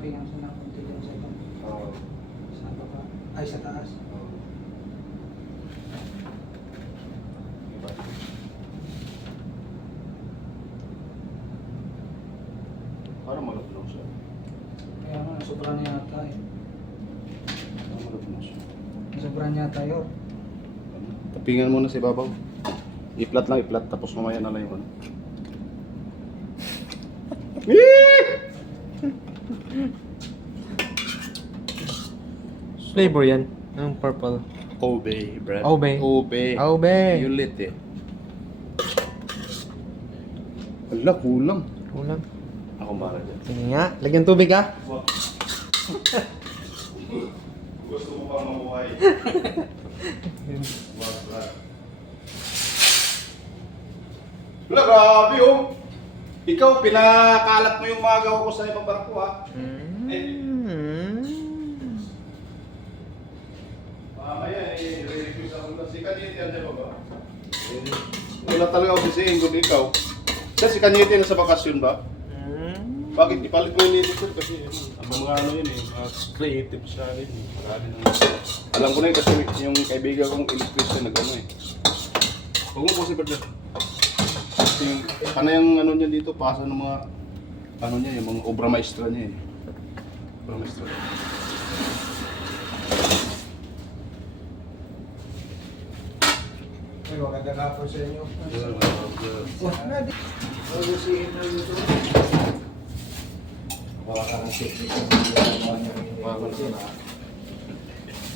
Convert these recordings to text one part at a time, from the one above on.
tapingan sa ng konti dyan sa ibang. Oo. Sa baba. Ay, sa taas. Oo. Iba. Parang malutulog siya. Kaya nga, nasobra niya yata eh. Parang malutulog siya. Nasobra niya yata yun. Tapingan muna si Babaw. I-flat lang, i-flat. Tapos mamaya na lang yung ano. Flavor yan. Anong purple? Obey, Brad. Obey. Obey. Obey. Yulit eh. Ala, kulang. Kulang. Ako mara dyan. Sige nga. Lagyan tubig ah. Gusto mo pa mabuhay. Wag, Brad. Wala, grabe oh. Ikaw, pinakalat mo yung mga gawa ko sa ibang barko ha. Mamaya eh, re-request ako na si Kanyete, andyan ba ba? Wala talaga ako sisihin kung ikaw. Kasi si Kanyete nasa bakasyon ba? Bakit ipalit mo yung editor? Kasi ang mga ano yun eh, mga creative siya rin eh. Marami ng... Alam ko na yun kasi yung kaibigan kong electrician nag-ano eh. Huwag mo po si Bernard. Kasi yung, yung ano niya dito, pasa ng mga, ano niya, yung mga obra maestra niya eh. Obra maestra. Ay, maganda nga po sa inyo. Wala di. Magusiin na dito. Baka ka ng secret sa mga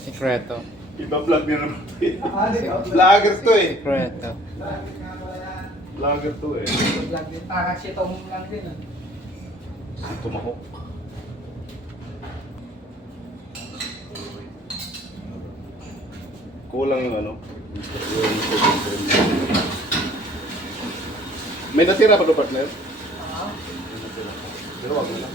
Secreto. Iba-vlog niya naman ito eh. Ah, di ba? Vlogger to eh. Secreto. Lagi nga pala yan. Vlogger to eh. Vlog din. Parang si Tom lang din ah. Si Tumahok. Kulang yung ano. May natira pa doon, partner? Ah. May natira pa. Pero wag mo na.